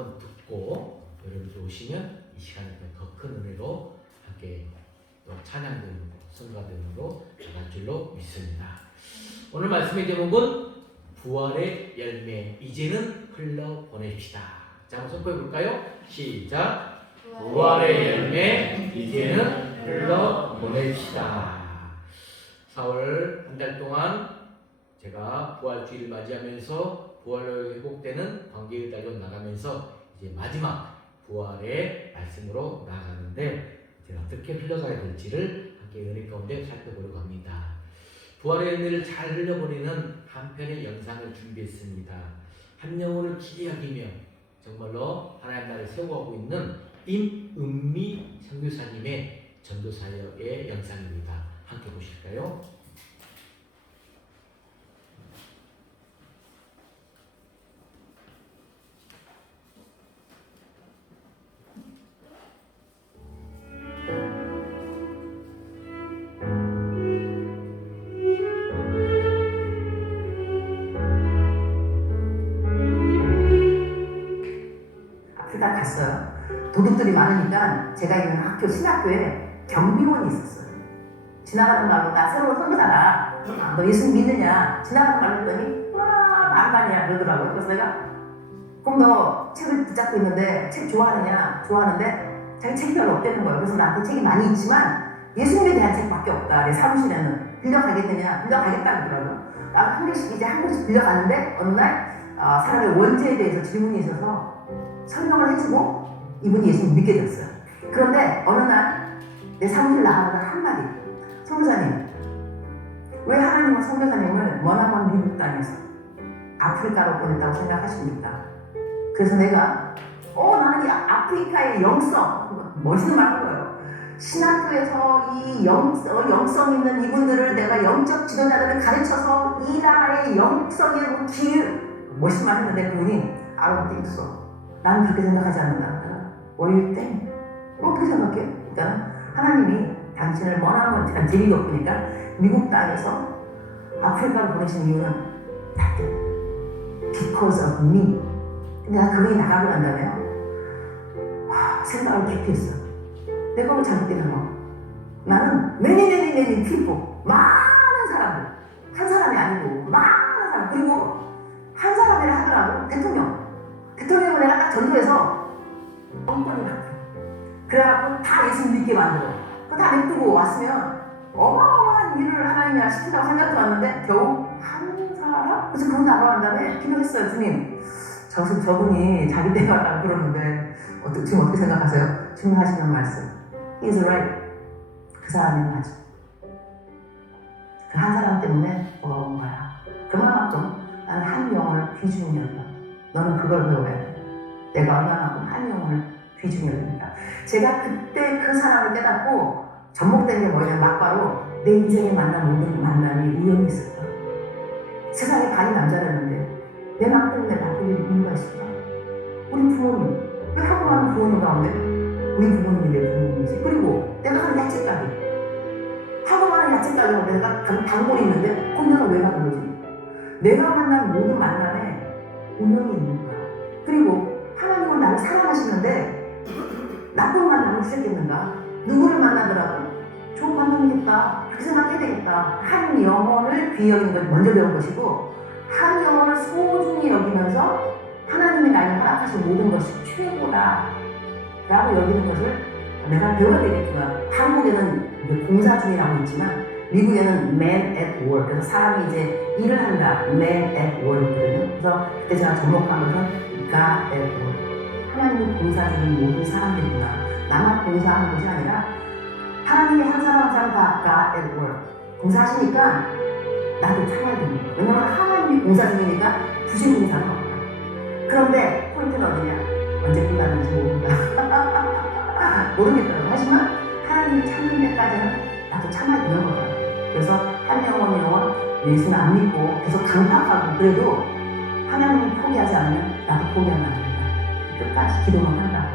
한번 듣고 여러분들 오시면 이 시간에 더 큰 은혜로 함께 또 찬양드리고 성가드림으로 나갈 줄로 믿습니다. 오늘 말씀의 제목은 부활의 열매 이제는 흘러보냅시다. 자, 한번 선포해 볼까요? 시작. 부활의 열매 이제는 흘러보냅시다. 4월 한 달 동안 제가 부활주의를 맞이하면서 부활로 회복되는 관계의 달로 나가면서 이제 마지막 부활의 말씀으로 나아가는데 이제 어떻게 흘러가야 될지를 함께 은혜 가운데 살펴보려고 합니다. 부활의 열매를 잘 흘려보내는 한 편의 영상을 준비했습니다. 한 영혼을 기게 여기며 정말로 하나님 나라를 세워가고 있는 임은미 선교사님의 전도사역의 영상입니다. 함께 보실까요? 아프리카 갔어요. 도둑들이 많으니까 제가 있는 학교 신학교에 경비원이 있었어요. 지나가는 말로 나 새로운 선교사다. 너 예수 믿느냐? 지나가는 말로 했더니 와 반반이야 그러더라고요. 그래서 내가 그럼 너 책을 붙잡고 있는데 책 좋아하느냐? 좋아하는데 자기 책이 별로 없다는 거예요. 그래서 나한테 책이 많이 있지만 예수님에 대한 책밖에 없다. 내 사무실에는 빌려가겠느냐? 빌려가겠다 그러더라고요. 나도 한 개씩 이제 한 권씩 빌려갔는데 어느 날 사람의 원죄에 대해서 질문이 있어서 설명을 해주고 이분이 예수님 믿게 됐어요. 그런데 어느 날 내 사무실 나가다가 한마디, 선교사님, 왜 하나님은 선교사님을 머나먼 미국 땅에서 아프리카로 보냈다고 생각하십니까? 그래서 내가 나는 이 아프리카의 영성, 멋있는 말인 거예요. 신학교에서 이 영성 있는 이분들을 내가 영적 지도자들을 가르쳐서 이 나라의 영성의 길, 멋있는 말 했는데 그분이 알아보고 있어. 나는 그렇게 생각하지 않는다. 월요일 때 어떻게 생각해? 그러니까 하나님이 당신을 머나먼 재미가 없으니까 미국 땅에서 아프리카로 보내신 이유는 because of me. 내가 그분이 나가고 난 다음에 생각을 깊이 했어. 내가 왜 잘못되는 거? 나는 many people, 많은 사람들, 한 사람이 아니고 많은 사람, 그리고 한 사람이라 하더라도 대통령을 내가 딱 전도해서 엉덩이 바뀌어. 그래갖고 다 예수 믿게 만들어. 그거 다 냅두고 왔으면 어마어마한 일을 하나님이 시킨다고 생각해 왔는데 겨우 한 사람? 그래서 그분 나가는 다음에 기도했어요. 주님, 저분이 자기 때가 왔다고 그러는데 지금 어떻게 생각하세요? 주님 하시는 말씀 He is right. 그 사람이 맞아. 그 한 사람 때문에 온 거야. 그만큼 나는 한 영혼을 귀중히 여겨. 너는 그걸 배워야 돼. 내가 얼마나 한 영혼을 귀중히 여깁니다. 제가 그때 그 사람을 깨닫고 접목된 게 뭐냐면 막바로 내 인생에 만난 모든 만남이 우연히 있었다. 세상에 반이 남자라는데 내 남편이 내 바꿀 일이 이유가 있을까? 우리 부모님, 왜 하고 많은 부모님 가운데 우리 부모님이 내 부모님이지. 그리고 내가 하는 야채 가게, 하고 많은 야채 가게로 내가 단골이 있는데 그럼 내가 왜 가는 거지? 내가 만난 모든 만남에 운명이 있는 거야. 그리고 하나님은 나를 사랑하시는데 나쁜 만남을 주셨겠는가? 누구를 만나더라도 좋은 만남이겠다. 그렇게 생각해야 되겠다. 한 영혼을 귀히 여기는 걸 먼저 배운 것이고 한 영혼을 소중히 여기면서 하나님이 나에게 허락하신 모든 것이 최고다 라고 여기는 것을 내가 배워야 되겠구나. 한국에는 공사 중이라고 있지만 미국에는 man at work. 그래서 사람이 이제 일을 한다. man at work거든요. 그래서 그때 제가 접목한 것은 God at work. 하나님이 공사 중인 모든 사람들이구나. 나만 공사하는 것이 아니라 하나님이 한 사람 한 사람 다 God at work. 공사하시니까 나도 참아야 됩니다. 왜냐하면 하나님이 공사 중이니까 부실 공사는 없다. 그런데 포인트는 어디냐? 언제 끝나는지 모른다. 모르겠더라고요. 하지만 하나님이 참는 데까지는 나도 참아야 되는 거다. 그래서 한 영혼 예수는 안 믿고 계속 강팍하고 그래도 하나님이 포기하지 않으면 나도 포기하면 안 된다. 끝까지 기도만 한다.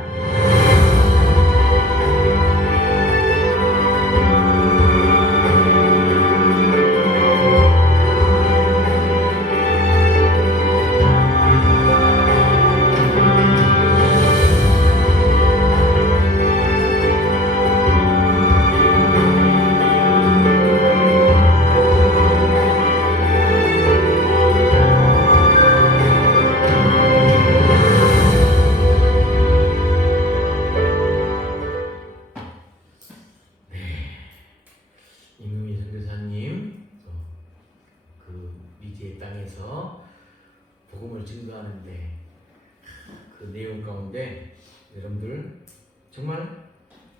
그 내용 가운데 여러분들 정말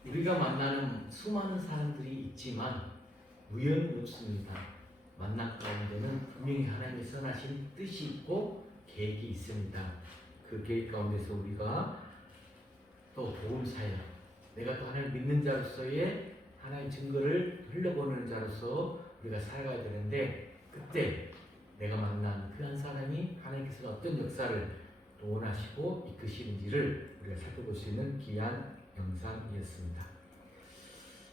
우리가 만나는 수많은 사람들이 있지만 우연은 없습니다. 만남 가운데는 분명히 하나님의 선하신 뜻이 있고 계획이 있습니다. 그 계획 가운데서 우리가 또 복음 사역, 내가 또 하나님 믿는 자로서의 하나의 증거를 흘려보내는 자로서 우리가 살아가야 되는데, 그때 내가 만난 그 한 사람이 하나님께서 어떤 역사를 또 원하시고 이끄시는지를 우리가 살펴볼 수 있는 귀한 영상이었습니다.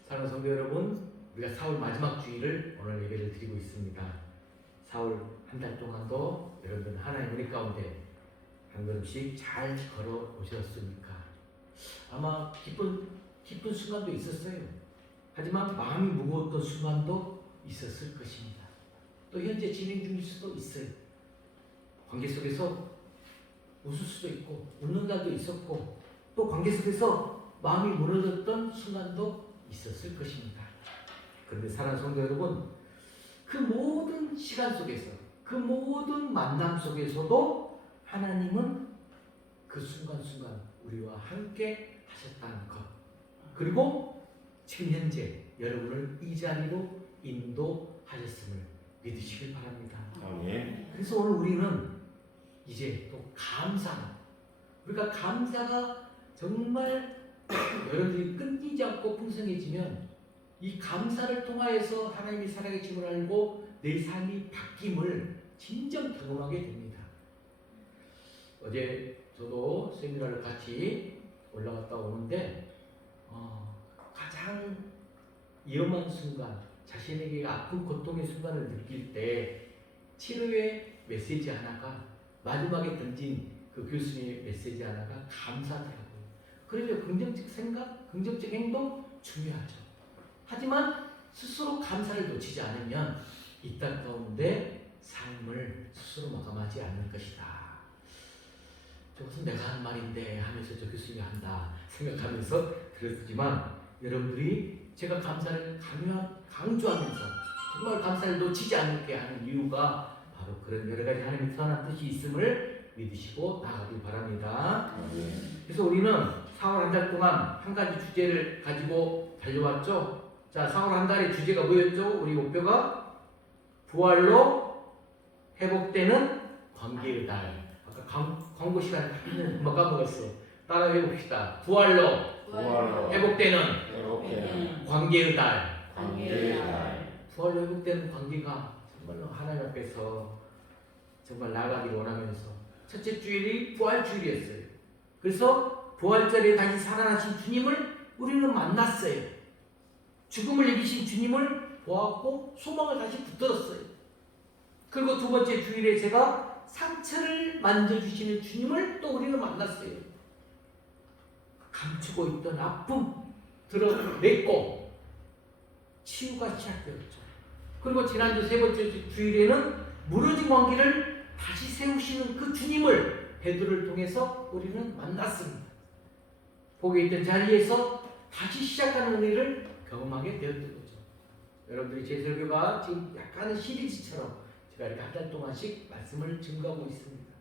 사랑하는 성도 여러분, 우리가 4월 마지막 주일을 오늘 예배를 드리고 있습니다. 4월 한 달 동안도 여러분 하나님의 은혜 가운데 한 걸음씩 잘 걸어 오셨습니까? 아마 기쁜 순간도 있었어요. 하지만 마음이 무거웠던 순간도 있었을 것입니다. 또 현재 진행 중일 수도 있어요. 관계 속에서 웃을 수도 있고 웃는 날도 있었고, 또 관계 속에서 마음이 무너졌던 순간도 있었을 것입니다. 그런데 사랑하는 성도 여러분, 그 모든 시간 속에서, 그 모든 만남 속에서도 하나님은 그 순간순간 우리와 함께 하셨다는 것, 그리고 지금 현재 여러분을 이 자리로 인도하셨음을 믿으시길 바랍니다. 그래서 오늘 우리는 이제 또 우리가 감사가 정말 여러분들이 끊이지 않고 풍성해지면 이 감사를 통하여서 하나님이 살아계심을 알고 내 삶이 바뀜을 진정 경험하게 됩니다. 어제 저도 세미나를 같이 올라갔다 오는데 가장 위험한 순간, 자신에게 아픈 고통의 순간을 느낄 때 치료의 메시지 하나가, 마지막에 던진 그 교수님의 메시지 하나가 감사더라고요. 그래서 긍정적 생각, 긍정적 행동 중요하죠. 하지만 스스로 감사를 놓치지 않으면 이 땅 가운데 삶을 스스로 마감하지 않을 것이다. 저것은 내가 한 말인데 하면서 저 교수님이 한다 생각하면서 들었지만, 여러분들이 제가 감사를 강조하면서 정말 감사를 놓치지 않게 하는 이유가 바로 그런 여러 가지 하나님의 선한 뜻이 있음을 믿으시고 나아가길 바랍니다. 그래서 우리는 4월 한 달 동안 한 가지 주제를 가지고 달려왔죠. 자, 4월 한 달의 주제가 뭐였죠? 우리 목표가 부활로 회복되는 관계의 달. 아까 광고 시간에 뭐 까먹었어. 따라 해봅시다. 부활로 회복되는 관계의 달. 부활로 회복되는 관계가 정말로 하나님 앞에서 정말 나아가기를 원하면서, 첫째 주일이 부활주일이었어요. 그래서 부활절에 다시 살아나신 주님을 우리는 만났어요. 죽음을 이기신 주님을 보았고 소망을 다시 붙들었어요. 그리고 두 번째 주일에 제가 상처를 만져주시는 주님을 또 우리는 만났어요. 감추고 있던 아픔 드러냈고 치유가 시작되었죠. 그리고 지난주 세 번째 주일에는 무너진 관계를 다시 세우시는 그 주님을 베드로를 통해서 우리는 만났습니다. 거기에 있던 자리에서 다시 시작하는 은혜를 경험하게 되었던 거죠. 여러분들이 제 설교가 지금 약간의 시리즈처럼 제가 이렇게 한 달 동안씩 말씀을 증거하고 있습니다.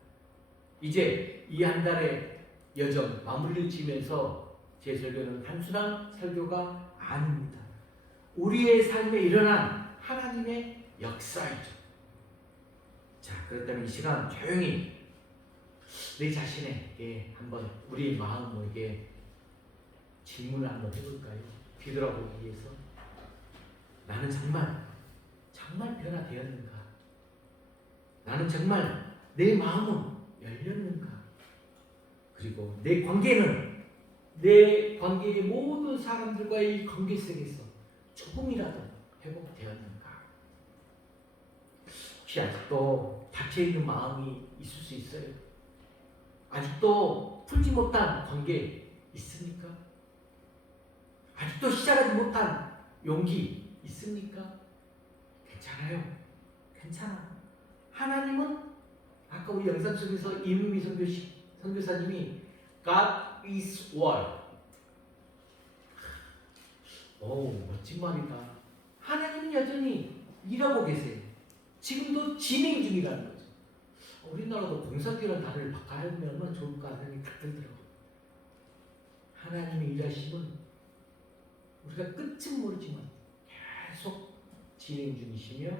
이제 이 한 달의 여정 마무리를 지면서 제 설교는 단순한 설교가 아닙니다. 우리의 삶에 일어난 하나님의 역사이죠. 자, 그렇다면 이 시간 조용히 내 자신에게 한번 우리의 마음에게 질문을 한번 해볼까요? 뒤돌아보기 위해서. 나는 정말 변화되었는가? 나는 정말 내 마음은 열렸는가? 그리고 내 관계는, 내 관계의 모든 사람들과의 관계 속에서 조금이라도 회복되었는가? 혹시 아직도 닫혀있는 마음이 있을 수 있어요? 아직도 풀지 못한 관계 있습니까? 아직도 시작하지 못한 용기 있습니까? 괜찮아요. 괜찮아. 하나님은 아까 우리 영상 속에서 이문미 선교사님이 God is Word. 오, 멋진 말이다. 하나님은 여전히 일하고 계세요. 지금도 진행 중이라는 거죠. 우리나라도 공산주의라는 단어를 바꿔야면 얼마나 좋을까 하는 생각이 딱 들더라고요. 하나님의 일하심은 우리가 끝은 모르지만 계속 진행 중이시며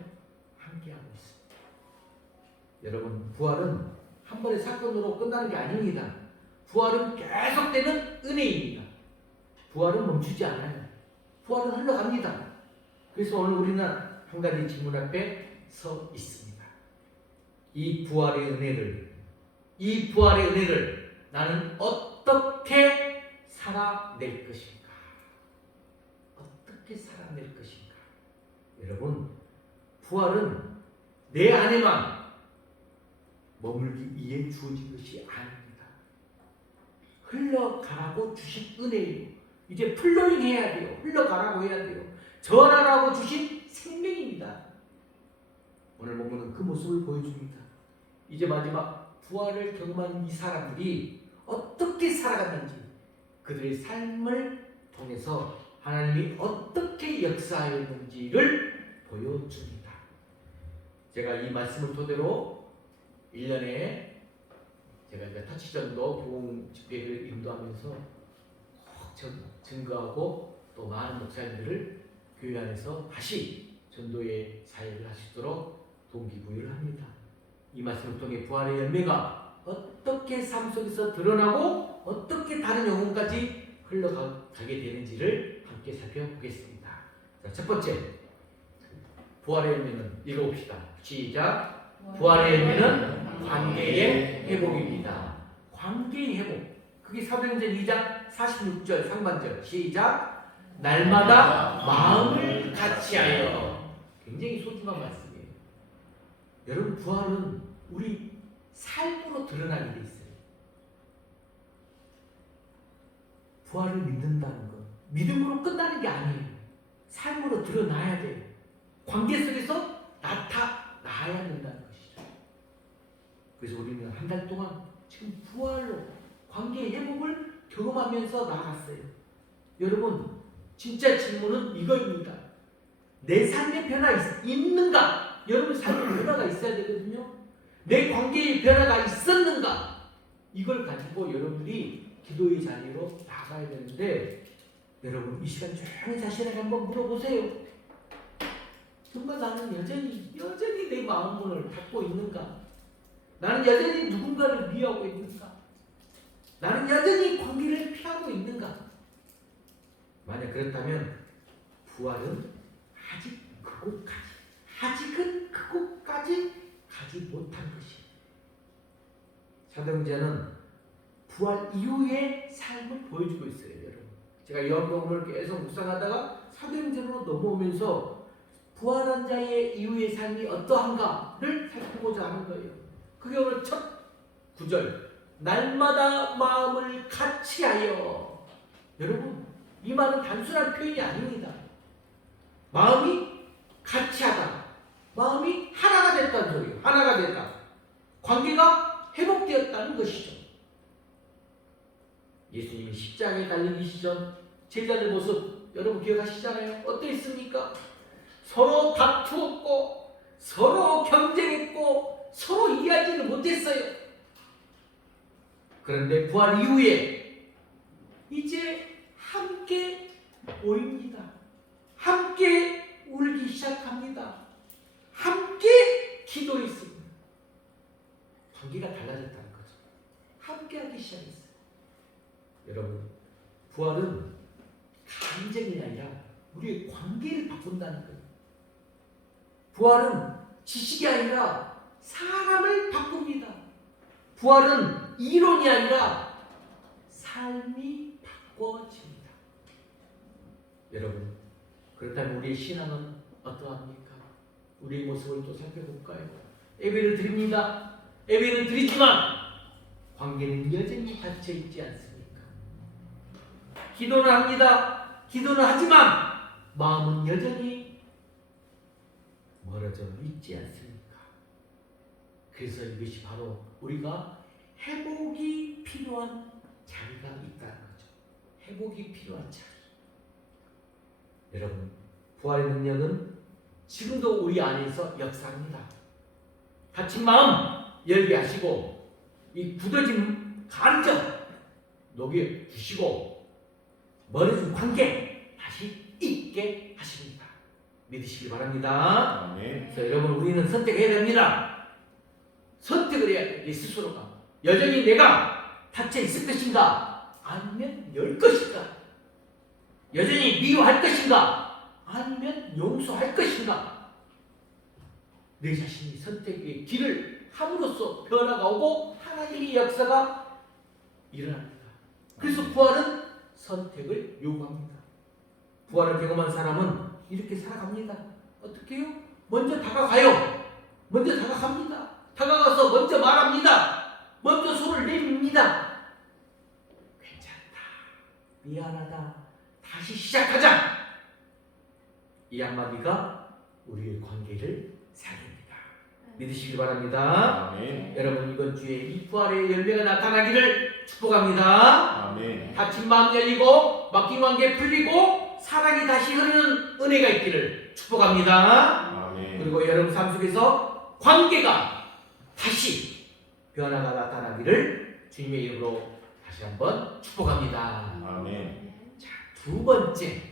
함께하고 있습니다. 여러분, 부활은 한 번의 사건으로 끝나는 게 아닙니다. 부활은 계속되는 은혜입니다. 부활은 멈추지 않아요. 부활은 흘러갑니다. 그래서 오늘 우리는 한 가지 질문 앞에 서 있습니다. 이 부활의 은혜를 나는 어떻게 살아낼 것인가? 어떻게 살아낼 것인가? 여러분, 부활은 내 안에만 머물기 위해 주어진 것이 아닙니다. 흘러가라고 주신 은혜예요. 이제 플로잉 해야 돼요. 흘러가라고 해야 돼요. 전하라고 주신 생명입니다. 오늘 본문은 그 모습을 보여줍니다. 이제 마지막 부활을 경험하는 이 사람들이 어떻게 살아갔는지, 그들의 삶을 통해서 하나님이 어떻게 역사하였는지를 보여줍니다. 제가 이 말씀을 토대로 1년에 제가 이제 터치전도 교공 집회를 인도하면서 꼭 증거하고 또 많은 목사님들을 교회 안에서 다시 전도의 사역을 할 수 있도록 동기부여를 합니다. 이 말씀을 통해 부활의 열매가 어떻게 삶 속에서 드러나고 어떻게 다른 영혼까지 흘러가게 되는지를 함께 살펴보겠습니다. 자, 첫 번째, 부활의 열매는 읽어봅시다. 시작. 부활의 열매는 관계의 회복입니다. 관계의 회복. 그게 사도행전 2장 46절 상반절. 시작. 날마다 마음을 같이하여. 굉장히 소중한 말씀이에요. 여러분, 부활은 우리 삶으로 드러나게 돼 있어요. 부활을 믿는다는 것, 믿음으로 끝나는 게 아니에요. 삶으로 드러나야 돼요. 관계 속에서 나타나야 된다는 것이죠. 그래서 우리는 한 달 동안 지금 부활로 관계의 회복을 경험하면서 나아갔어요. 여러분, 진짜 질문은 이거입니다. 내 삶의 변화 있는가? 여러분 삶의 변화가 있어야 되거든요. 내 관계의 변화가 있었는가? 이걸 가지고 여러분들이 기도의 자리로 나가야 되는데, 여러분 이 시간 조용히 자신에게 한번 물어보세요. 정말 나는 여전히 내 마음문을 닫고 있는가? 나는 여전히 누군가를 미워하고 있는가? 나는 여전히 관계를 피하고 있는가? 만약 그렇다면 부활은 아직은 그곳까지 가지 못한 것이에요. 사도행전은 부활 이후의 삶을 보여주고 있어요, 여러분. 제가 요한복음을 계속 묵상하다가 사도행전으로 넘어오면서 부활한 자의 이후의 삶이 어떠한가를 살펴보자 하는 거예요. 그게 오늘 첫 구절. 날마다 마음을 같이하여. 여러분, 이 말은 단순한 표현이 아닙니다. 마음이 같이하다. 마음이 하나가 됐다는 소리예요. 하나가 됐다. 관계가 회복되었다는 것이죠. 예수님이 십자가에 달리기 시전 제자들 모습 여러분 기억하시잖아요. 어떠했습니까? 서로 다투었고 서로 경쟁했고 서로 이해하지를 못했어요. 그런데 부활 이후에 이제 함께 모입니다. 함께 울기 시작합니다. 함께 기도했습니다. 관계가 달라졌다는 거죠. 함께 하기 시작했어요. 여러분, 부활은 감정이 아니라 우리의 관계를 바꾼다는 거예요. 부활은 지식이 아니라 사람을 바꿉니다. 부활은 이론이 아니라 삶이 바꿔집니다. 여러분, 그렇다면 우리의 신앙은 어떠합니까? 우리의 모습을 또 살펴볼까요? 예배를 드립니다. 예배는 드리지만 관계는 여전히 닫혀있지 않습니까? 기도는 합니다. 기도는 하지만 마음은 여전히 멀어져 있지 않습니까? 그래서 이것이 바로 우리가 회복이 필요한 자리가 있다는 거죠. 회복이 필요한 자리. 여러분, 부활의 능력은 지금도 우리 안에서 역사합니다. 다친 마음, 열게 하시고 이 굳어진 감정 녹여 주시고 멀어진 관계 다시 있게 하십니다. 믿으시기 바랍니다. 아멘. 그래서 여러분 우리는 선택해야 됩니다. 선택을 해야 돼. 이 스스로가 여전히 내가 닫혀 있을 것인가 아니면 열 것인가, 여전히 미워할 것인가 아니면 용서할 것인가, 내 자신이 선택의 길을 함으로써 변화가 오고 하나님의 역사가 일어납니다. 그래서 부활은 선택을 요구합니다. 부활을 경험한 사람은 이렇게 살아갑니다. 어떻게 해요? 먼저 다가가요. 먼저 다가갑니다. 다가가서 먼저 말합니다. 먼저 손을 내밉니다. 괜찮다. 미안하다. 다시 시작하자. 이 한마디가 우리의 관계를 살립니다. 믿으시기 바랍니다. 아멘. 여러분 이번 주에 이 부활의 열매가 나타나기를 축복합니다. 아멘. 다친 마음 열리고 막힌 관계 풀리고 사랑이 다시 흐르는 은혜가 있기를 축복합니다. 아멘. 그리고 여러분 삶 속에서 관계가 다시 변화가 나타나기를 주님의 이름으로 다시 한번 축복합니다. 아멘. 자, 두 번째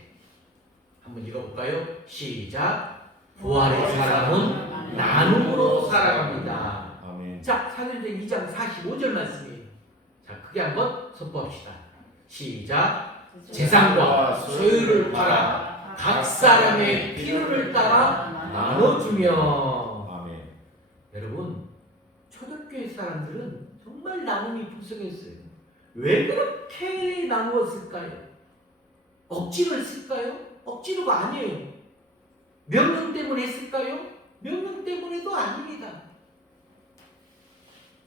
한번 읽어볼까요? 시작. 부활의 사람은 나눔으로 살아갑니다. 아멘. 자, 사도행전 2장 45절 말씀이에요. 자, 크게 한번 선포합시다. 시작. 재산과 소유를 팔아 각 사람의 필요를 따라 나눠주며. 아멘. 여러분, 초대교회 사람들은 정말 나눔이 풍성했어요. 왜 그렇게 나누었을까요? 억지로 했을까요? 억지로가 아니에요. 명령 때문에 했을까요? 명령 때문에도 아닙니다.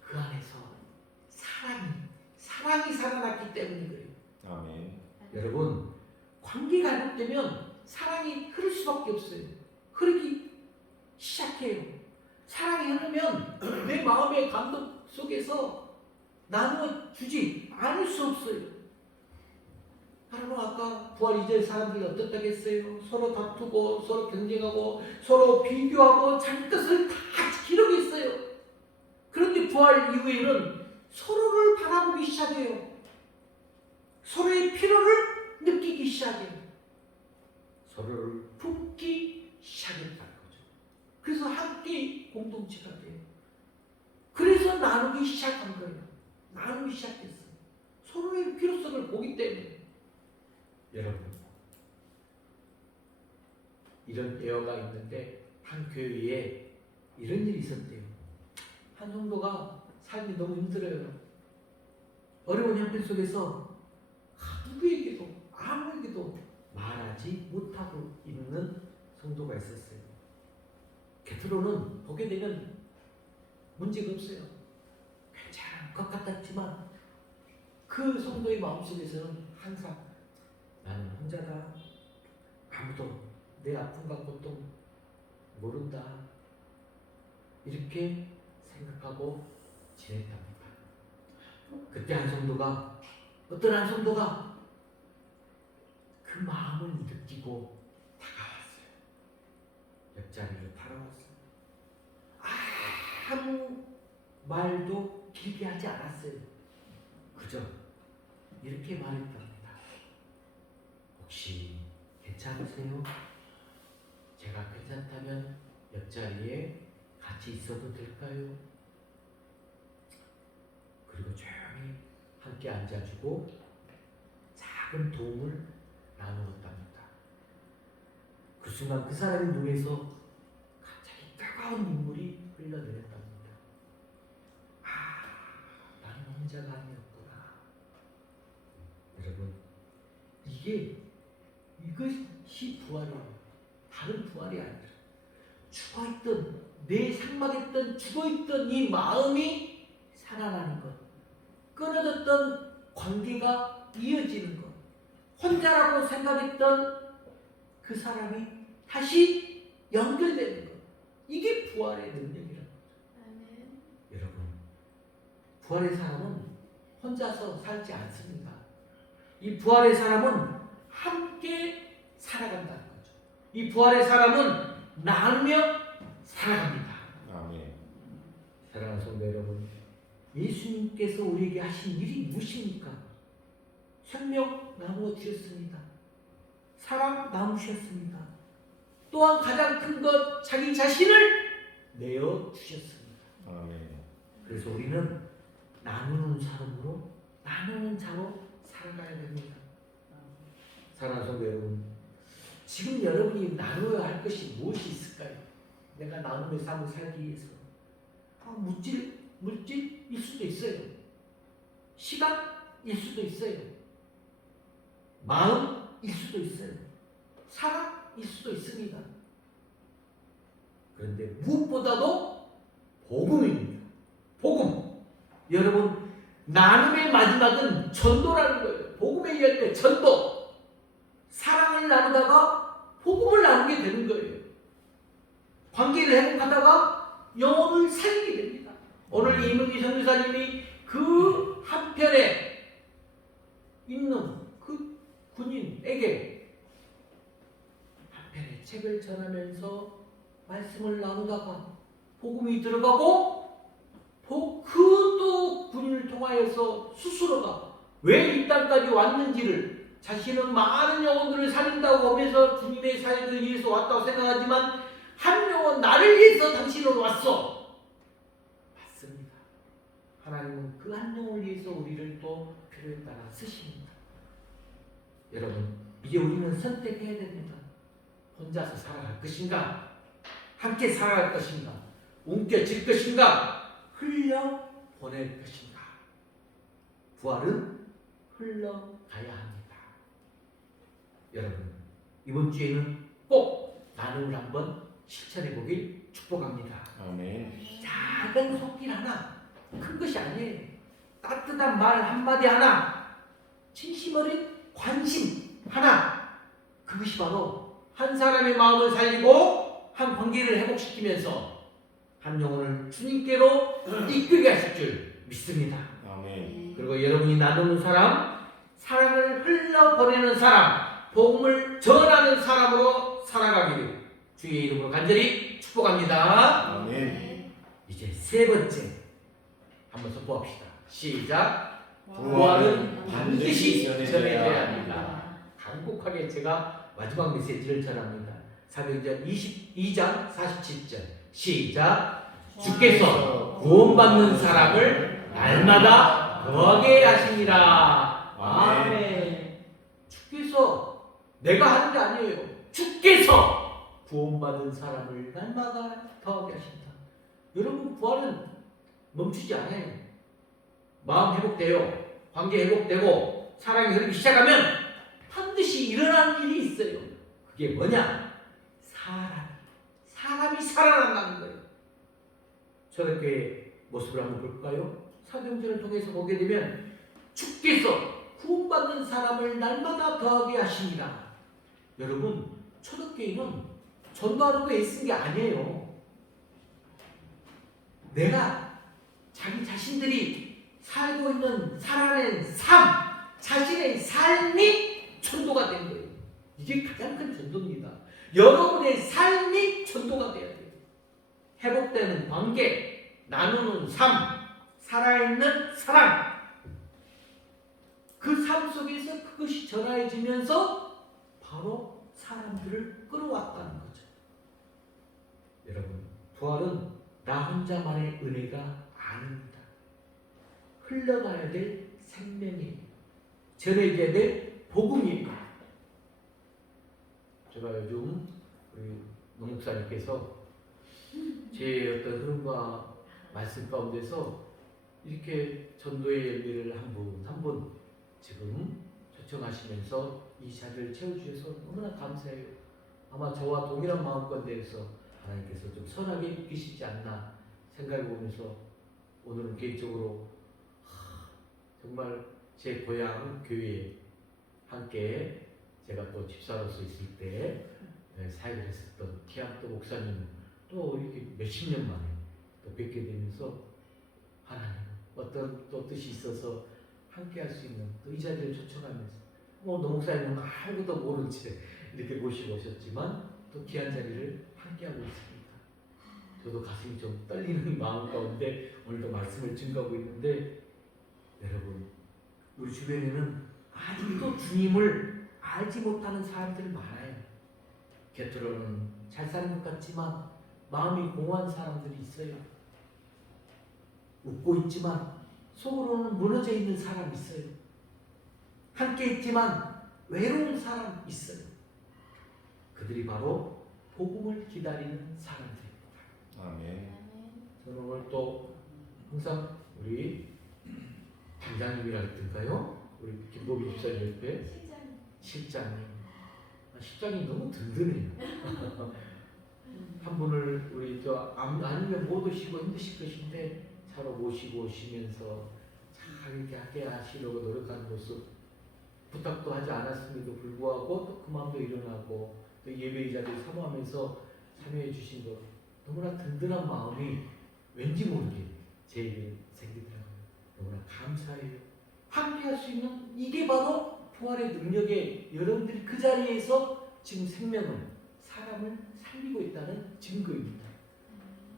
그 안에서 사랑이 살아났기 때문에 그래요. 아멘. 여러분, 관계가 잘못되면 사랑이 흐를 수밖에 없어요. 흐르기 시작해요. 사랑이 흐르면 내 마음의 감동 속에서 나누어 주지 않을 수 없어요. 여러분, 아까 부활 이전 사람들이 어떻다고 했어요? 서로 다투고 서로 경쟁하고 서로 비교하고 자기 것을 다 지키려고 했어요. 그런데 부활 이후에는 서로를 바라보기 시작해요. 서로의 필요를 느끼기 시작해요. 서로를 품기 시작했다는 거죠. 그래서 함께 공동체가 돼요. 그래서 나누기 시작한 거예요. 나누기 시작했어요. 서로의 필요성을 보기 때문에. 여러분, 이런 예화가 있는데 한 교회에 이런 일이 있었대요. 한 성도가 삶이 너무 힘들어요. 어려운 형편 속에서 누구에게도 아무에게도 말하지 못하고 있는 성도가 있었어요. 겉으로는 보게 되면 문제가 없어요. 괜찮은 것 같았지만 그 성도의 마음속에서는 항상 나는 혼자다. 아무도 내 아픔과 고통 모른다. 이렇게 생각하고 지냈답니다. 그때 한 성도가, 어떤 한 성도가 그 마음을 느끼고 다가왔어요. 옆자리를 바라봤어요. 아무 말도 길게 하지 않았어요. 그저 이렇게 말했답니다. 혹시 괜찮으세요? 제가 괜찮다면 옆자리에 같이 있어도 될까요? 그리고 조용히 함께 앉아주고 작은 도움을 나누었답니다. 그 순간 그 사람의 눈에서 갑자기 따가운 눈물이 흘러내렸답니다. 나는 혼자가 아니었구나. 여러분, 이것이 부활이에요. 다른 부활이 아니라 죽어있던, 내 상막했던 죽어있던 이 마음이 살아나는 것, 끊어졌던 관계가 이어지는 것, 혼자라고 생각했던 그 사람이 다시 연결되는 것, 이게 부활의 능력이라는 거죠. 여러분, 부활의 사람은 혼자서 살지 않습니다. 이 부활의 사람은 함께 살아간다는 거죠. 이 부활의 사람은 나누며 살아갑니다. 아멘. 사랑하는 성도 여러분, 예수님께서 우리에게 하신 일이 무엇입니까? 생명 나누어 주셨습니다. 사랑 나누셨습니다. 또한 가장 큰 것 자기 자신을 내어 주셨습니다. 아멘. 그래서 우리는 나누는 사람으로 나누는 자로 살아가야 됩니다. 사랑하는 성도 여러분, 지금 여러분이 나누어야 할 것이 무엇이 있을까요? 내가 나눔의 삶을 살기 위해서 물질일 수도 있어요. 시간일 수도 있어요. 마음일 수도 있어요. 사랑일 수도 있습니다. 그런데 무엇보다도 복음입니다. 복음. 여러분, 나눔의 마지막은 전도라는 거예요. 복음의 열매, 전도. 사랑을 나누다가 복음을 나누게 되는 거예요. 관계를 회복하다가 영혼을 살리게 됩니다. 오늘 이문기 선교사님이 그 한편에 있는 그 군인에게 한편에 책을 전하면서 말씀을 나누다가 복음이 들어가고 그 또 군인을 통하여서 스스로가 왜 이 땅까지 왔는지를, 자신은 많은 영혼들을 살린다고 하면서 주님의 사역을 위해서 왔다고 생각하지만 한 영혼, 나를 위해서 당신은 왔어. 맞습니다. 하나님은 그 한 영혼을 위해서 우리를 또 필요에 따라 쓰십니다. 여러분, 이제 우리는 선택해야 됩니다. 혼자서 살아갈 것인가? 함께 살아갈 것인가? 움켜쥘 것인가? 흘려보낼 것인가? 부활은 흘러가야 합니다. 여러분, 이번 주에는 꼭 나눔을 한번 실천해 보길 축복합니다. 아멘. 작은 손길 하나, 큰 것이 아니에요. 따뜻한 말 한마디 하나, 진심 어린 관심 하나, 그것이 바로 한 사람의 마음을 살리고 한 관계를 회복시키면서 한 영혼을 주님께로 이끌게 하실 줄 믿습니다. 아멘. 그리고 여러분이 나누는 사람, 사랑을 흘려보내는 사람, 복음을 전하는 사람으로 살아가기를 주의 이름으로 간절히 축복합니다. 아멘. 이제 세 번째 한번 선포합시다. 시작. 부활은 반드시 전해져야 합니다. 간곡하게 제가 마지막 메시지를 전합니다. 사도행전 22장 47절 시작. 주께서 구원받는 사람을 날마다 더하게 하시니라. 아멘. 주께서, 내가 하는 게 아니에요. 주께서 구원받은 사람을 날마다 더하게 하신다. 여러분, 부활은 멈추지 않아요. 마음 회복돼요. 관계 회복되고 사랑이 흐르기 시작하면 반드시 일어나는 일이 있어요. 그게 뭐냐? 사람이 살아난다는 거예요. 초대교회 모습을 한번 볼까요? 사도행전을 통해서 보게 되면 주께서 구원받는 사람을 날마다 더하게 하십니다. 여러분, 초대교회는 전도하려고 애쓴 게 아니에요. 내가 자기 자신들이 살고 있는 살아낸 삶, 자신의 삶이 전도가 된 거예요. 이게 가장 큰 전도입니다. 여러분의 삶이 전도가 돼야 돼요. 회복되는 관계, 나누는 삶, 살아있는 사랑, 그 삶 속에서 그것이 전해지면서 바로 사람들을 끌어왔다는 거죠. 여러분, 부활은 나 혼자만의 은혜가 아닙니다. 흘러가야 될 생명이에요. 전해져야 될 복음이에요. 제가 요즘 우리 노 목사님께서 제 어떤 흐름과 말씀 가운데서 이렇게 전도의 열매를 한 분 지금 초청하시면서 이 자리를 채워주셔서 너무나 감사해요. 아마 저와 동일한 마음가운데에서 하나님께서 좀 선하게 이끄시지 않나 생각해 보면서 오늘은 개인적으로 정말 제 고향 교회에 함께 제가 또 집사로서 있을 때 사역을 했었던 티암토 목사님 또 이렇게 몇십 년 만에 또 뵙게 되면서 하나님 어떤 또 뜻이 있어서 함께 할 수 있는 또 이 자리를 초청하면서 노 목사님은 아무것도 모른 채 이렇게 모시고 오셨지만 또 귀한 자리를 함께 하고 있습니다. 저도 가슴이 좀 떨리는 마음 가운데 오늘도 말씀을 증거하고 있는데, 여러분, 우리 주변에는 아직도 주님을 알지 못하는 사람들이 많아요. 곁으로는 잘 사는 것 같지만 마음이 공허한 사람들이 있어요. 웃고 있지만 속으로는 무너져 있는 사람이 있어요. 함께 있지만 외로운 사람이 있어요. 그들이 바로 복음을 기다리는 사람들입니다. 아멘. 저는 오늘 또 항상 우리 단장님이라 했던가요? 우리 김보기 집사님 옆에 실장님. 실장이 너무 든든해요. 한 분을 우리 아니면 못 오시고 힘드실 것인데 차로 모시고 오시면서 잘 이렇게 하게 하시려고 노력하는 모습, 부탁도 하지 않았음에도 불구하고 또 그 마음도 일어나고 또 예배 자리에 사모하면서 참여해 주신 것, 너무나 든든한 마음이 왠지 모르게 제게 생기더라고요. 너무나 감사해요. 함께 할 수 있는 이게 바로 부활의 능력에 여러분들이 그 자리에서 지금 생명을, 사람을 살리고 있다는 증거입니다.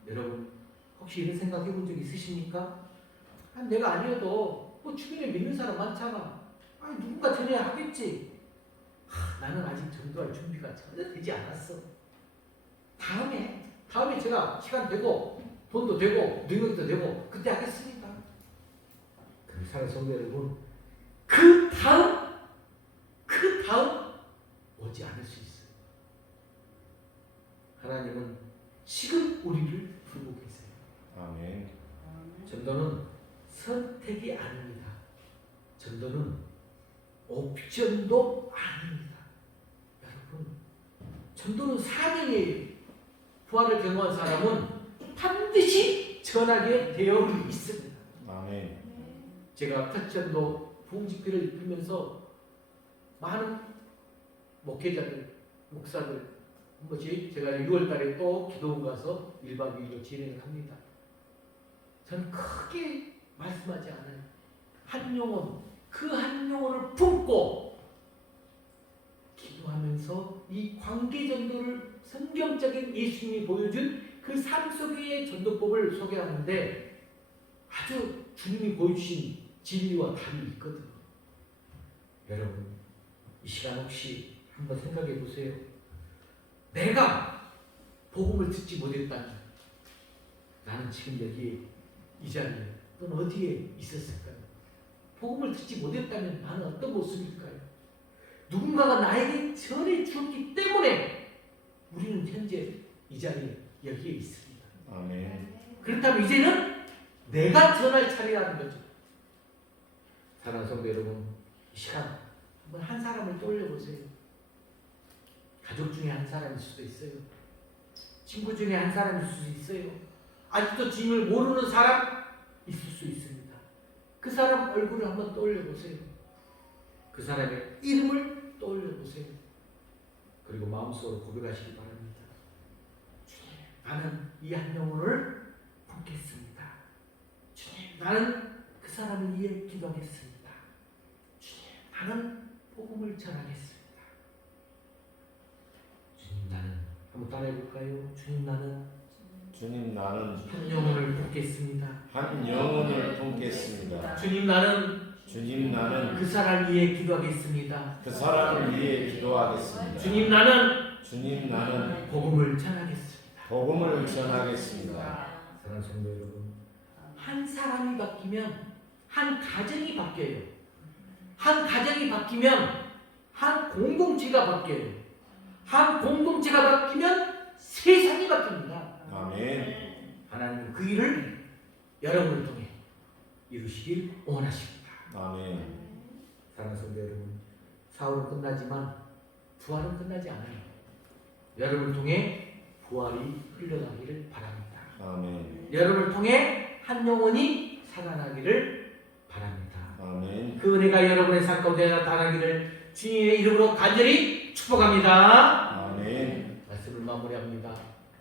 여러분 혹시 이런 생각 해본 적 있으십니까? 내가 아니어도 뭐 주변에 믿는 사람 많잖아. 누군가 전해야 하겠지. 나는 아직 전도할 준비가 전혀 되지 않았어. 다음에 제가 시간 되고 돈도 되고 능력도 되고 그때 하겠습니다. 그럼 사랑하는 성도 여러분, 그 다음 오지 않을 수 있어요. 하나님은 지금 우리를 부르고 계세요. 아멘. 전도는 선택이 아닙니다. 전도는 옵션도 아닙니다. 여러분, 전도는 사명이에요. 부활을 경험한 사람은 반드시 전하게 되어 있습니다. 아멘. 제가 첫 전도 부흥집회를 이끌면서 많은 목회자들, 목사들, 제가 6월달에 또 기도원 가서 1박 2일로 진행을 합니다. 저는 크게 말씀하지 않아요. 한 영혼, 그 한 영혼을 품고 기도하면서 이 관계 전도를, 성경적인 예수님이 보여준 그 삶 속의 전도법을 소개하는데 아주 주님이 보여주신 진리와 답이 있거든요. 여러분, 이 시간 혹시 한번 생각해 보세요. 내가 복음을 듣지 못했다면 나는 지금 여기 이 자리에 또는 어디에 있었을까요? 복음을 듣지 못했다면 나는 어떤 모습일까요? 누군가가 나에게 전해 주었기 때문에 우리는 현재 이 자리에 여기에 있습니다. 아멘. 그렇다면 이제는 내가 전할 차례라는 거죠. 사랑하는 성도 여러분, 이 시간 한번 한 사람을 떠올려 보세요. 가족 중에 한 사람일 수도 있어요. 친구 중에 한 사람일 수도 있어요. 아직도 주님을 모르는 사람 있을 수 있습니다. 그 사람 얼굴을 한번 떠올려 보세요. 그 사람의 이름을 떠올려 보세요. 그리고 마음속으로 고백하시기 바랍니다. 주님, 나는 이 한 영혼을 품겠습니다. 주님, 나는 그 사람을 위해 기도하겠습니다. 주님, 나는 복음을 전하겠습니다. 주님, 나는 한번 따라해 볼까요? 주님, 나는 한 영혼을 품겠습니다. 한 영혼을 품겠습니다. 주님, 나는 주님, 그 사람 위해 기도하겠습니다. 그 사람을 위해 기도하겠습니다. 주님, 나는 복음을 전하겠습니다. 복음을 전하겠습니다. 사랑하는 성도 여러분, 한 사람이 바뀌면 한 가정이 바뀌어요. 한 가정이 바뀌면 한 공동체가 바뀌어요. 한 공동체가 바뀌면 세상이 바뀝니다. 아멘. 하나님은 그 일을 여러분을 통해 이루시길 원하십니다. 아멘. 사랑하는 성도 여러분, 사울은 끝나지만 부활은 끝나지 않아요. 여러분을 통해 부활이 흘러가기를 바랍니다. 아멘. 여러분을 통해 한 영혼이 살아나기를 바랍니다. 아멘. 그 은혜가 여러분의 삶 가운데 나타나기를 주님의 이름으로 간절히 축복합니다. 아멘. 말씀을 마무리합니다.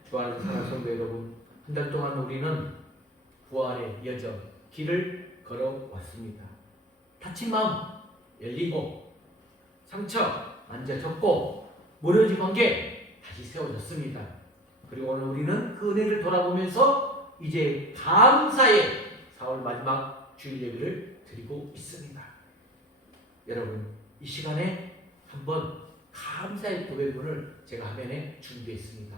주하는 사랑하는 성도 여러분, 한 달 동안 우리는 부활의 여정, 길을 걸어왔습니다. 다친 마음 열리고, 상처 만져졌고, 무너진 관계 다시 세워졌습니다. 그리고 오늘 우리는 그 은혜를 돌아보면서 이제 감사의 4월 마지막 주일 예배를 드리고 있습니다. 여러분 이 시간에 한번 감사의 고백문을 제가 화면에 준비했습니다.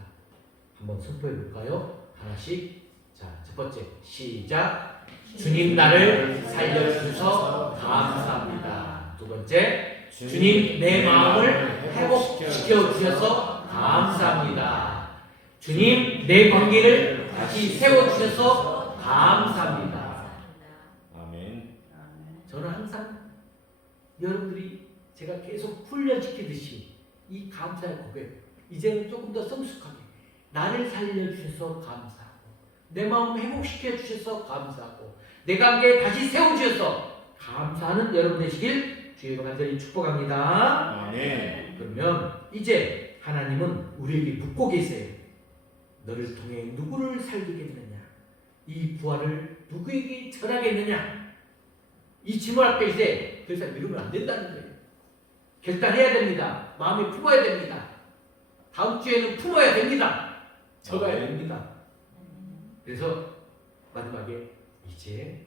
한번 선포해 볼까요? 하나씩. 자, 첫 번째 시작. 주님 나를 살려주셔서 감사합니다. 두 번째, 주님 내 마음을 회복시켜 주셔서 감사합니다. 주님 내 관계를 다시 세워주셔서 감사합니다. 아멘. 저는 항상 여러분들이 제가 계속 훈련시키듯이 이 감사의 고백, 이제는 조금 더 성숙하게 나를 살려주셔서 감사하고 내 마음 회복시켜 주셔서 감사하고 내 관계에 다시 세워주셔서 감사하는 여러분 되시길 주의로 간절히 축복합니다. 아멘. 그러면 이제 하나님은 우리에게 묻고 계세요. 너를 통해 누구를 살리겠느냐? 이 부활을 누구에게 전하겠느냐? 이 질문 앞에 이제 더 이상 미루면 안 된다는 거예요. 결단해야 됩니다. 마음에 품어야 됩니다. 다음 주에는 품어야 됩니다. 적어야 됩니다. 그래서 마지막에 이제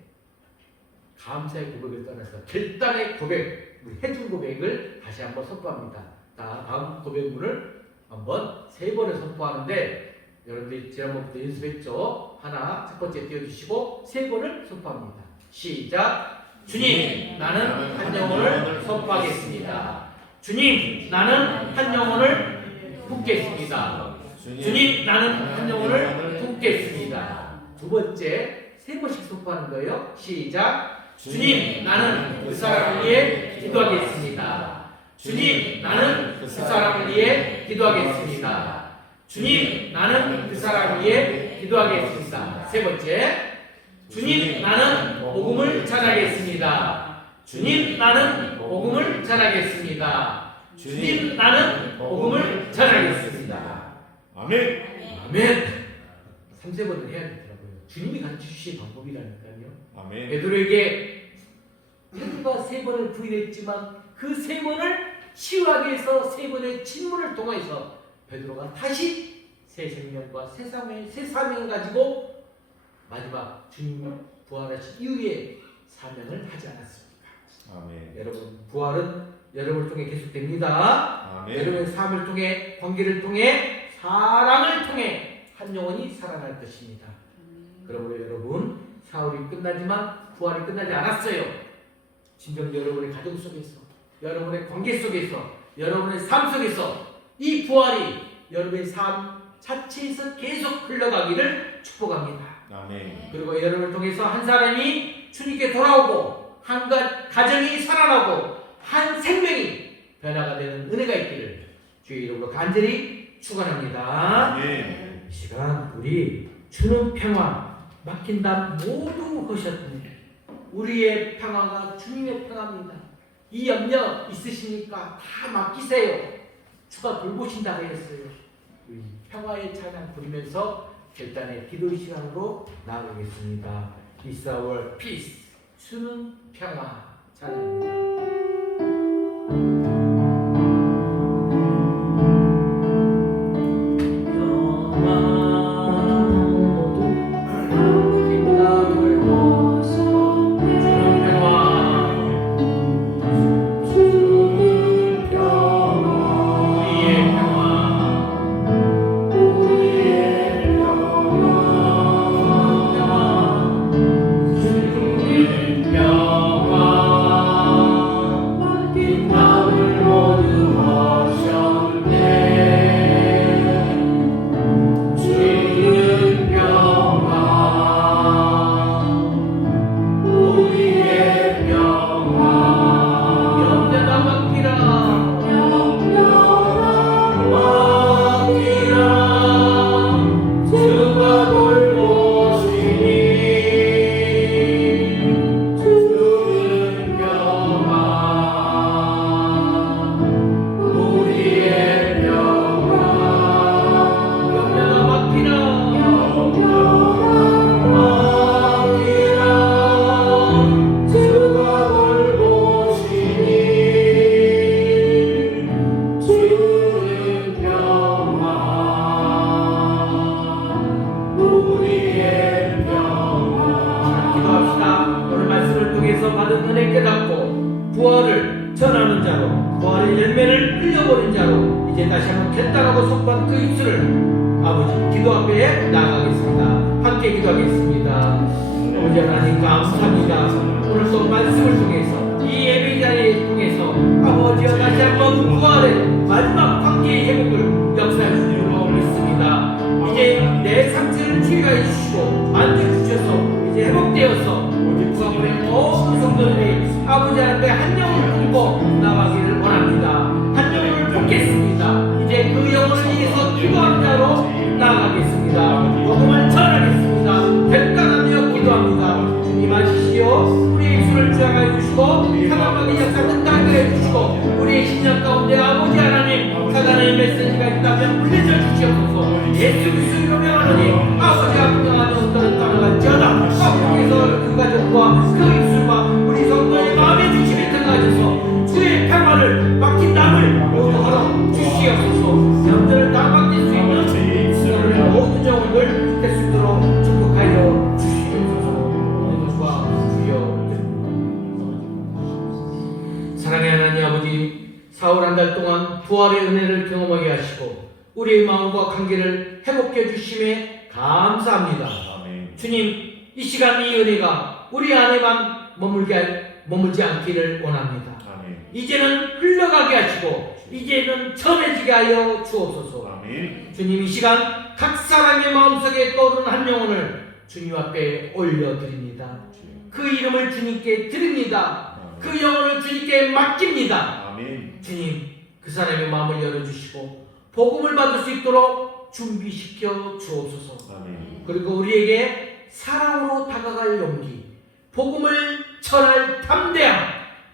감사의 고백을 떠나서 결단의 고백, 우리 해준 고백을 다시 한번 선포합니다. 다음 고백문을 한번 3번을 선포하는데 여러분들이 지난번부터 연습했죠? 하나, 첫 번째 띄워주시고 3번을 선포합니다. 시작! 주님, 나는 한 영혼을 선포하겠습니다. 주님, 나는 한 영혼을 품겠습니다. 주님, 나는 한 영혼을 품겠습니다. 두 번째, 3번씩 선포하는 거예요. 시작! 주님, 나는 그 사람을 위해 기도하겠습니다. 주님, 나는 그 사람을 위해 기도하겠습니다. 주님, 나는 그 사람을 위해 기도하겠습니다. 세 번째, 주님, 나는 복음을 전하겠습니다. 주님, 나는 복음을 전하겠습니다. 주님, 나는 복음을 전하겠습니다. 아멘. 아멘. 3세번을 해야 되더라고요. 주님이 가르쳐 주신 방법이라니까요. 아멘. 베드로에게 베드로가 3번을 부인했지만 그 3번을 치유하기 위해서 3번의 질문을 통해서 베드로가 다시 새 생명과 새 사명을 가지고 마지막 주님 부활하신 이후에 사명을 하지 않았습니까? 아멘. 여러분 부활은 여러분을 통해 계속됩니다. 아멘. 여러분의 삶을 통해, 관계를 통해, 사랑을 통해 한 영혼이 살아날 것입니다. 그러므로 여러분 사울이 끝나지만 부활이 끝나지 않았어요. 진정 여러분의 가정 속에서, 여러분의 관계 속에서, 여러분의 삶 속에서 이 부활이 여러분의 삶 자체에서 계속 흘러가기를 축복합니다. 아멘. 그리고 여러분을 통해서 한 사람이 주님께 돌아오고 한 가정이 살아나고 한 생명이 변화가 되는 은혜가 있기를 주의 이름으로 간절히 축원합니다. 아멘. 이 시간 우리 주는 평화 막힌 담 모두 허셨네. 우리의 평화가 주님의 평화입니다. 이 염려 있으시니까 다 맡기세요. 주가 돌보신다고 했어요. 우리 평화의 찬양 부르면서 결단의 기도 시간으로 나아가겠습니다. It's our peace. 주는 평화 찬양입니다. 전하는 자로 부활의 열매를 흘려버린 자로 이제 다시 한번 겠다라고 선포한 그 입술을 아버지 기도 앞에 나아가겠습니다. 함께 기도하겠습니다. 아버지 하나님 감사합니다. 오늘 또 말씀을 통해서 이 예배 자리를 통해서 아버지와 다시 한번 부활의 마지막 관계의 회복을 역사해 주시고 믿습니다. 이제 내 상처를 치유해 주시고 만져주셔서 이제 회복되어서 우리 부활의 모든 성도들이 아버지 앞에 한 영혼을 품고 나가기를 원합니다. 한 영혼을 품겠습니다. 이제 그 영혼을 위해서 기도하는 자로 나아가겠습니다. 복음을 전하겠습니다. 결단하며 기도합니다. 주님 하시시오. 우리의 입술을 주장해 주시고 상황하기 역사 끝나게 해주시고 우리의 신념 가운데 아버지 하나님 사단의 메시지가 있다면 물리쳐 주시옵소서. 예수 그리스도로 명하노니 아버지가 분명한 온도를 따라갈지어다. 아버지께서 그 가정과 그 입술과 우리 성도의 마음의 중심에 들어가셔서 주의 평화를 막힌 남을 모두 하러 주시옵소서. 영들을 다 맡길 수 있는 오늘 모든 영혼을 될 수 있도록 축복하여 주시옵소서. 오늘도 주와 주여 사랑의 하나님 아버지 사흘 한 달 동안 부활의 은혜를 경험하게 하시고 우리의 마음과 관계를 회복해 주심에 감사합니다. 아멘. 주님 이 시간 이 은혜가 우리 안에만 머물지 않기를 원합니다. 아멘. 이제는 흘러가게 하시고 이제는 전해지게 하여 주옵소서. 아멘. 주님 이 시간 각 사람의 마음속에 떠오르는 한 영혼을 주님 앞에 올려드립니다. 그 이름을 주님께 드립니다. 그 영혼을 주님께 맡깁니다. 아멘. 주님 그 사람의 마음을 열어주시고 복음을 받을 수 있도록 준비시켜 주옵소서. 아멘. 그리고 우리에게 사랑으로 다가갈 용기, 복음을 전할 담대함,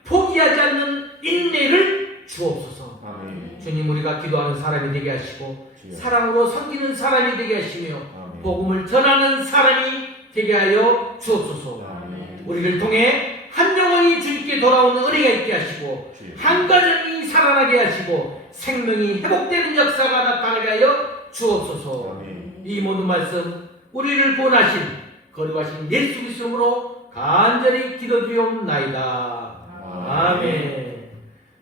포기하지 않는 인내를 주옵소서. 아멘. 주님 우리가 기도하는 사람이 되게 하시고 주여. 사랑으로 섬기는 사람이 되게 하시며 아멘. 복음을 전하는 사람이 되게 하여 주옵소서. 아멘. 우리를 통해 한 영혼이 주님께 돌아오는 은혜가 있게 하시고 주여. 한 가정이 살아나게 하시고 생명이 회복되는 역사가 나타나게 하여 주옵소서. 아멘. 이 모든 말씀 우리를 구원하신 거룩하신 예수 그리스도로 간절히 기도드리옵나이다. 아멘.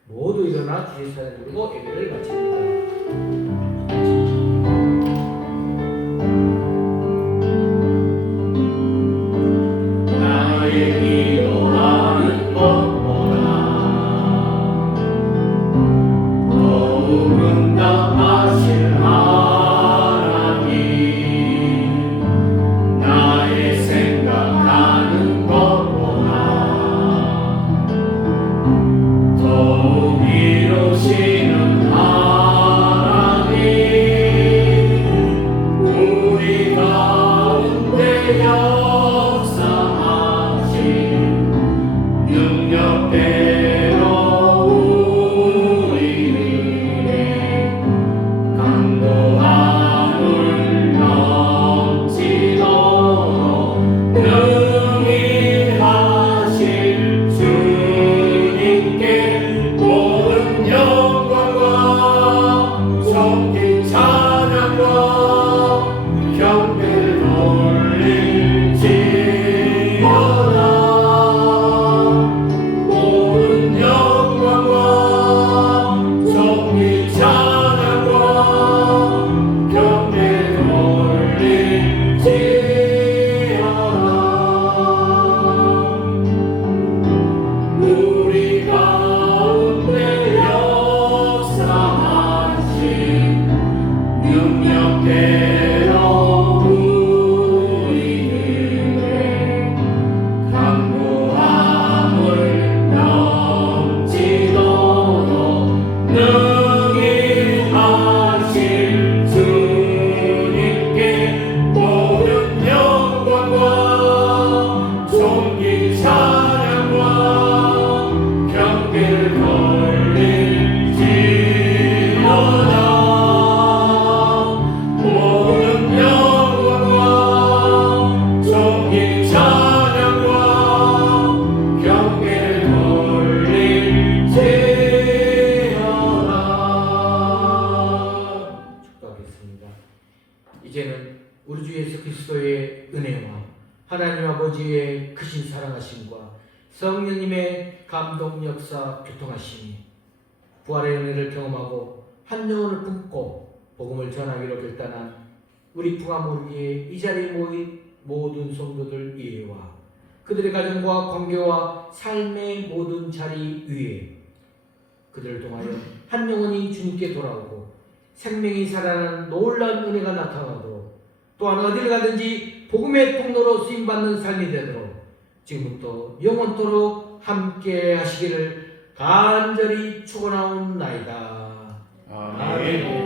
모두 일어나 주의 사랑을 부르고 예배를 마칩니다. 나의 기도하는 것보다 더욱 응답하실 하나님 나의 생각하는 것보다 더욱 이루시는 하나님 성령님의 감동 역사 교통하시니 부활의 은혜를 경험하고 한 영혼을 품고 복음을 전하기로 결단한 우리 풍암우리의 이 자리에 모인 모든 성도들 이해와 그들의 가정과 관계와 삶의 모든 자리 위에 그들을 통하여 한 영혼이 주님께 돌아오고 생명이 살아나는 놀라운 은혜가 나타나도록 또한 어디를 가든지 복음의 통로로 쓰임받는 삶이 되도록 지금부터 영원토록 함께 하시기를 간절히 축원하옵나이다. 아멘.